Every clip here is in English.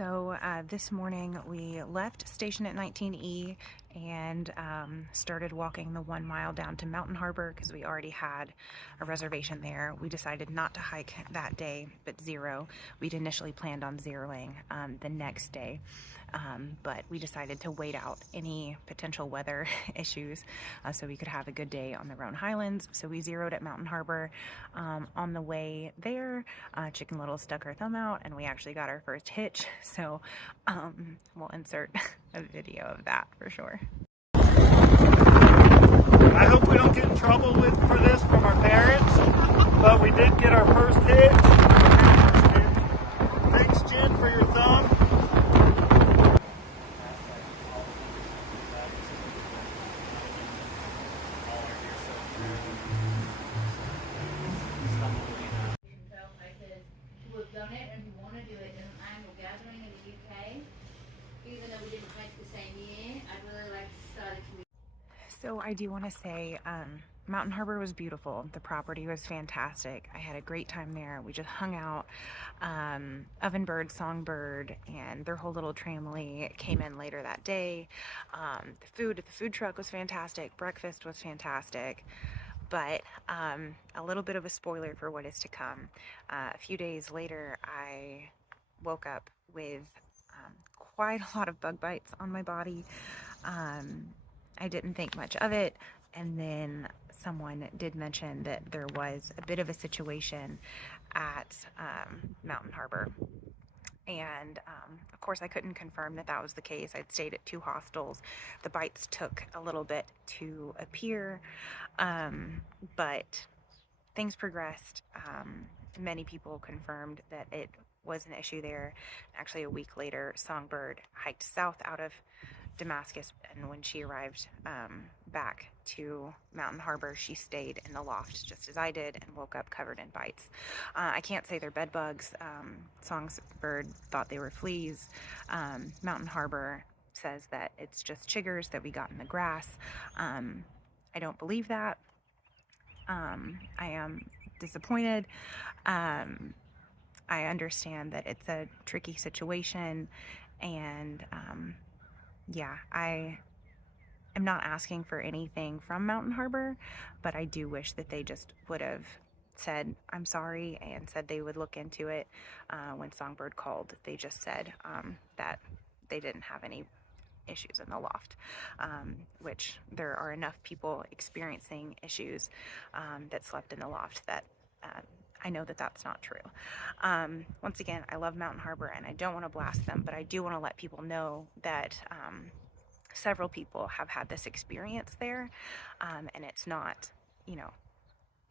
So this morning we left station at 19E and started walking the 1 mile down to Mountain Harbor because we already had a reservation there. We decided not to hike that day, but zero. We'd initially planned on zeroing the next day, but we decided to wait out any potential weather issues so we could have a good day on the Roan Highlands. So we zeroed at Mountain Harbor. On the way there, Chicken Little stuck her thumb out and we actually got our first hitch. So we'll insert a video of that for sure. I hope we don't get in trouble for this from our parents, but we did get our first hitch. Thanks, Jen, for your thumb. Done it and we want to do it in an annual gathering in the UK. Even though we didn't hike the same year, I'd really like to start a community. So I do want to say Mountain Harbor was beautiful. The property was fantastic. I had a great time there. We just hung out. Ovenbird, Songbird, and their whole little family came in later that day. The food at the food truck was fantastic. Breakfast was fantastic. But a little bit of a spoiler for what is to come. A few days later, I woke up with quite a lot of bug bites on my body. I didn't think much of it, and then someone did mention that there was a bit of a situation at Mountain Harbor. And of course I couldn't confirm that that was the case. I'd stayed at 2 hostels. The bites took a little bit to appear, but things progressed. Many people confirmed that it was an issue there. Actually, a week later, Songbird hiked south out of Damascus, and when she arrived back to Mountain Harbor, she stayed in the loft just as I did and woke up covered in bites. I can't say they're bed bugs. Songbird thought they were fleas. Mountain Harbor says that it's just chiggers that we got in the grass. I don't believe that. I am disappointed. I understand that it's a tricky situation, and yeah, I am not asking for anything from Mountain Harbor, but I do wish that they just would have said, I'm sorry, and said they would look into it. When Songbird called, they just said that they didn't have any issues in the loft, which there are enough people experiencing issues that slept in the loft that I know that that's not true. Once again, I love Mountain Harbor and I don't want to blast them, but I do want to let people know that several people have had this experience there, and it's not, you know,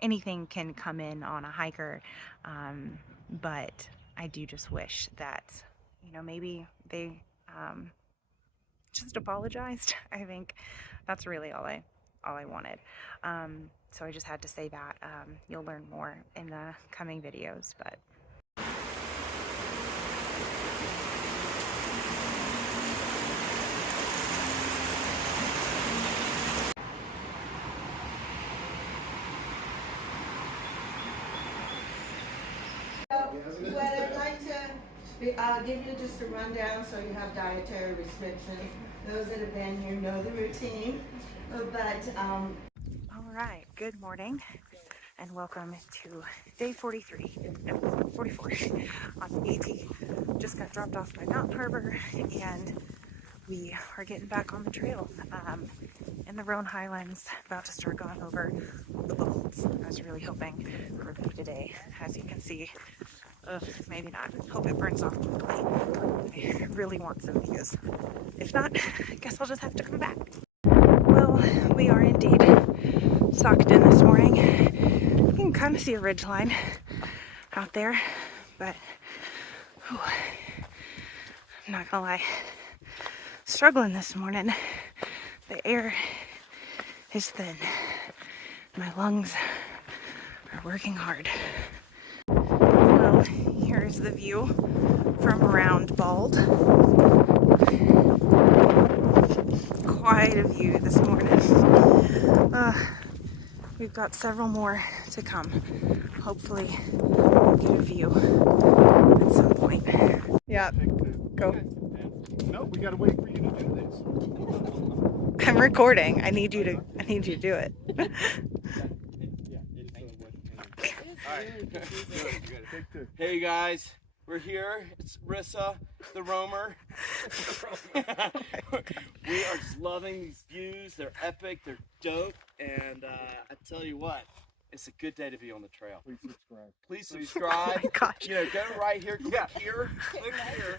anything can come in on a hiker, but I do just wish that, you know, maybe they just apologized. I think that's really all I wanted. So I just had to say that. You'll learn more in the coming videos, but Well, I'd like to give you just a rundown so you have dietary restrictions. Those that have been here know the routine, but all right, good morning and welcome to day 43, no, 44 on the AT. Just got dropped off by Mountain Harbor and we are getting back on the trail in the Roan Highlands, about to start going over the bolts. I was really hoping for a good day, as you can see. Maybe not. Hope it burns off quickly. I really want some, because if not, I guess I'll just have to come back. Well, we are indeed socked in this morning. You can kind of see a ridge line out there, but I'm not gonna lie, struggling this morning. The air is thin. My lungs are working hard. Well, here's the view from around Bald. Quite a view this morning. We've got several more to come. Hopefully we'll get a view at some point. Yeah, Go. Okay. No, we gotta wait for you to do this. I'm recording. I need you to do it. Good. Hey guys, we're here. It's Rissa, the roamer. We are just loving these views. They're epic. They're dope. And I tell you what, it's a good day to be on the trail. Please subscribe. Please subscribe. Oh gosh. You know, go right here. Click here. Click here.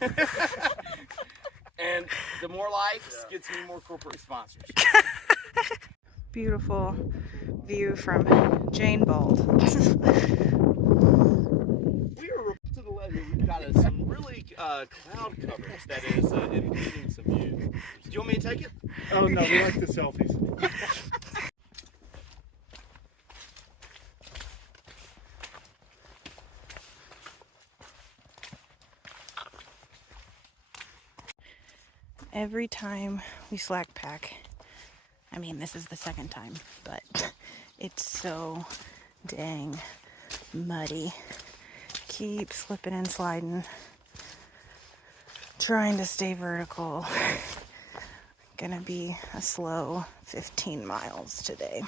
And the more likes gets me more corporate sponsors. Beautiful view from Jane Bald. We are to the left here. We've got some really cloud coverage that is impeding some views. Do you want me to take it? Oh no, we like the selfies. Every time we slack pack, I mean, this is the second time, but it's so dang muddy. Keep slipping and sliding, trying to stay vertical. Gonna be a slow 15 miles today.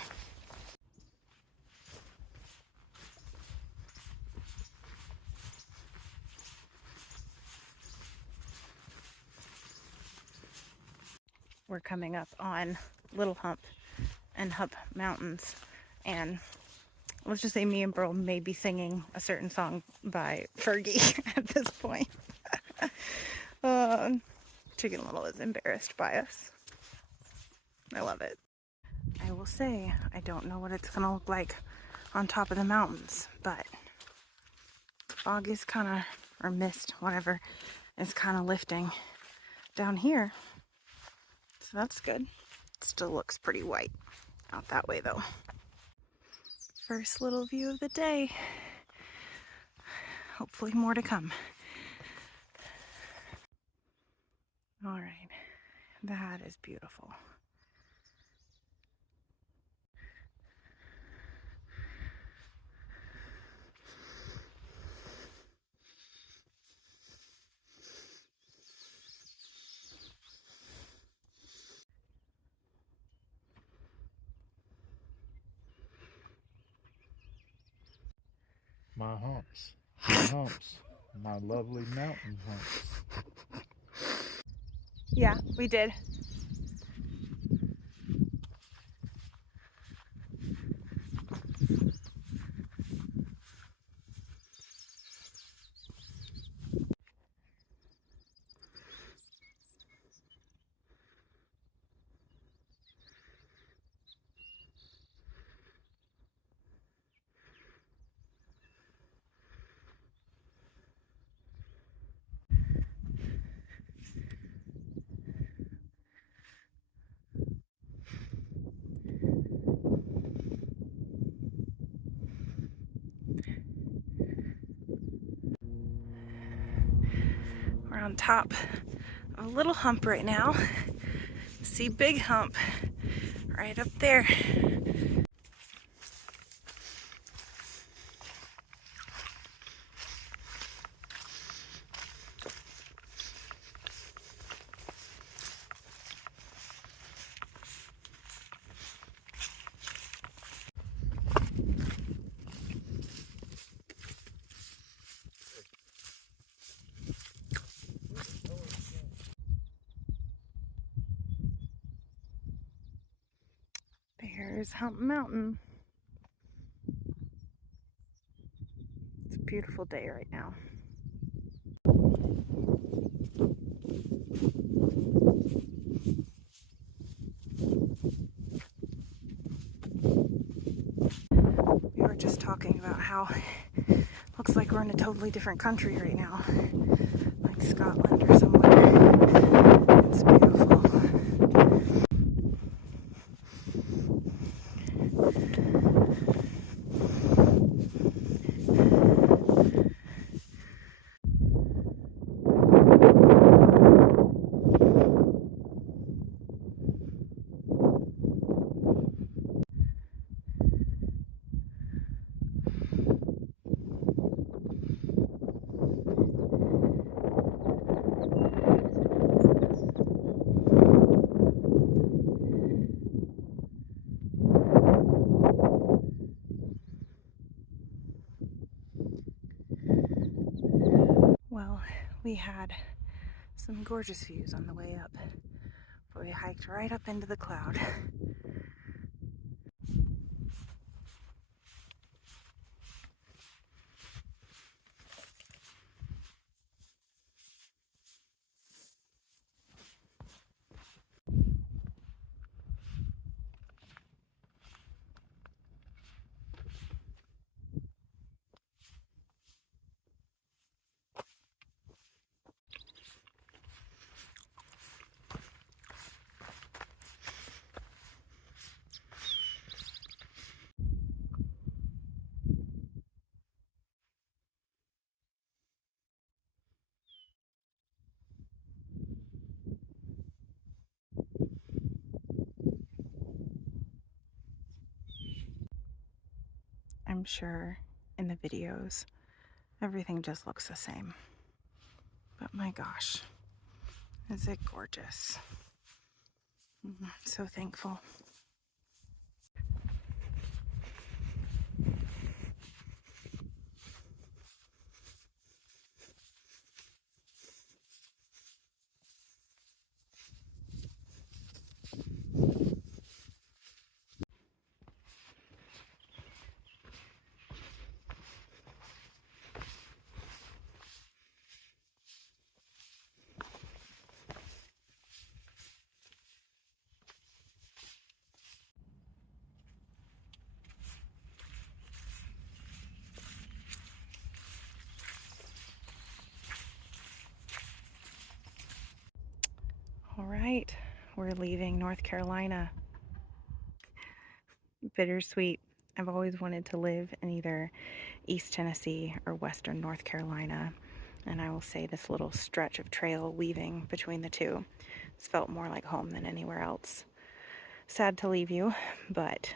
We're coming up on Little Hump and Hump Mountains, and let's just say me and Burl may be singing a certain song by Fergie at this point. Chicken Little is embarrassed by us. I love it. I will say, I don't know what it's gonna look like on top of the mountains, but fog is kind of, or mist, whatever, is kind of lifting down here. So that's good. It still looks pretty white out that way though. First little view of the day. Hopefully more to come. All right, that is beautiful. My humps, my lovely mountain humps. Yeah, we did. We're on top of a little hump right now. See Big Hump right up there. There's Hump Mountain. It's a beautiful day right now. We were just talking about how it looks like we're in a totally different country right now, like Scotland or somewhere. It's beautiful. we had some gorgeous views on the way up, but we hiked right up into the cloud. I'm sure in the videos everything just looks the same, but my gosh, is it gorgeous. I'm so thankful. All right, we're leaving North Carolina. Bittersweet. I've always wanted to live in either East Tennessee or Western North Carolina, and I will say this little stretch of trail weaving between the two has felt more like home than anywhere else. Sad to leave you, but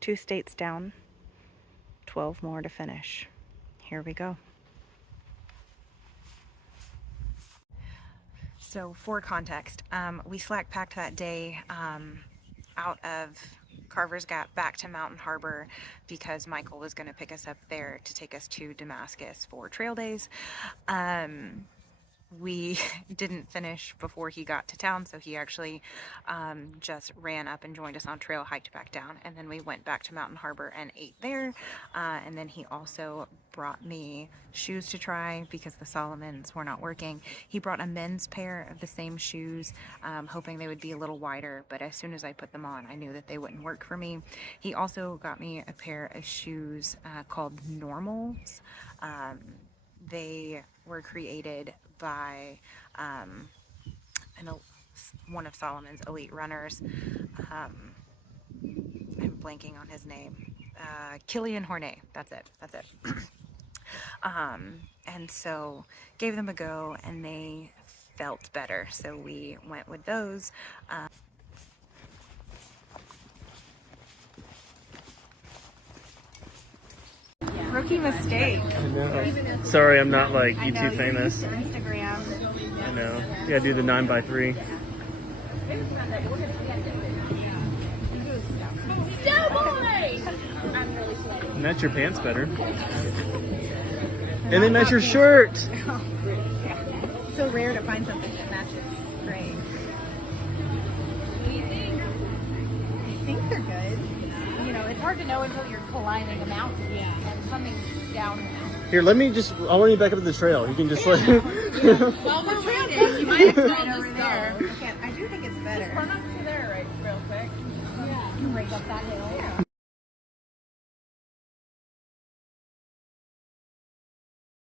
2 states down, 12 more to finish. Here we go. So for context, we slack packed that day out of Carver's Gap back to Mountain Harbor because Michael was going to pick us up there to take us to Damascus for trail days. We didn't finish before he got to town, so he actually just ran up and joined us on trail, hiked back down, and then we went back to Mountain Harbor and ate there. And then he also brought me shoes to try because the Solomons were not working. He brought a men's pair of the same shoes, hoping they would be a little wider, but as soon as I put them on, I knew that they wouldn't work for me. He also got me a pair of shoes called Normals. They were created by one of Solomon's elite runners. I'm blanking on his name. Killian Hornet. That's it. And so gave them a go, and they felt better. So we went with those. Rookie mistake. I know. Sorry, I'm not like YouTube famous. Instagram. I know. You gotta do the 9x3. Match your pants better. And then match your shirt. So rare to find something that matches. Great. I think they're good. You know, it's hard to know until you're climbing a mountain and coming down a mountain. Here, let me just, I want you back up to the trail. You can just like... Well, we're training. You might have gone over there. I do think it's better. Just run up to there real quick. Yeah. You can break up that hill. Yeah.